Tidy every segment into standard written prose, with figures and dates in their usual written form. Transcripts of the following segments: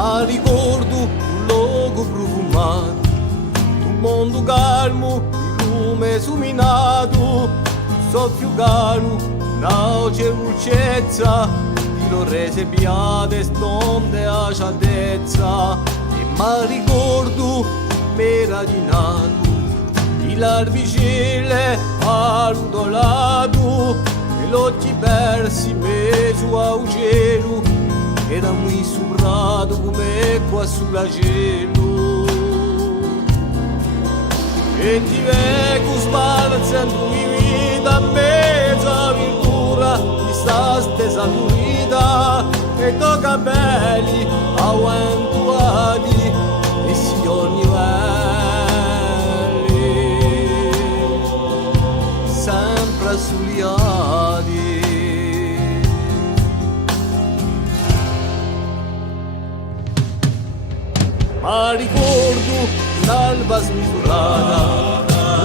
ma ricordo un luogo profumato, un mondo calmo, il lume illuminato, soffio caro, una lucezza, di rese piade, stonde a cialdezza, e ma ricordo meravigliato, di larvicelle arrotolato, e l'occhi persi messo al cielo, era muy surrato come qua sulla cielo. E ti vengo spazzando in vita a mezza virtura di sta stessa vita, e to capelli avantuati e signori belli sempre assuliati. Ma ricordo un'alba smisurata,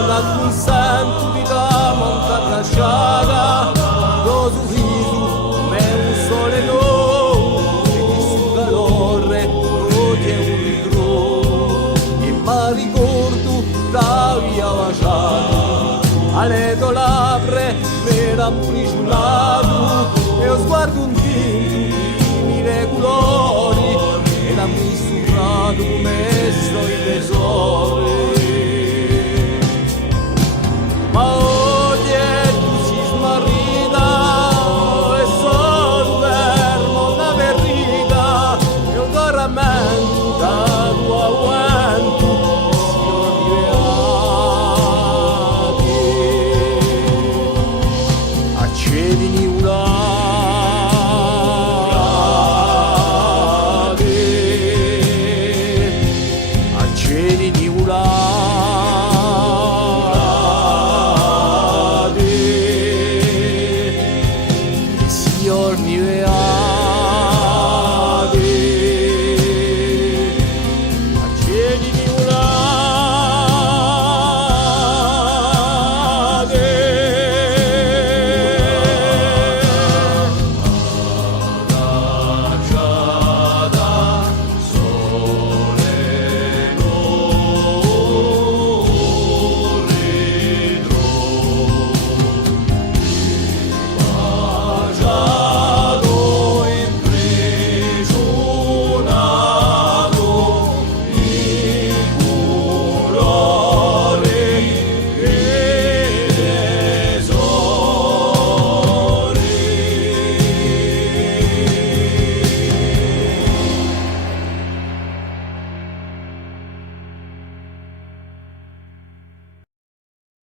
una consento di la montagna sciata, lo sorriso come un sole nuovo, e di suo calore rodi e un ritrovo. E ma ricordo la via baciata, alle tue labbra m'era imprigionato, e lo sguardo un tinto di mille colori, e la misurato come i tesori. Ma oggi tu si smarrita, e solo fermo una verità, e un torramento da tuo aguanto, e si accedini una. Cieli nuvolati, e signor Nivea.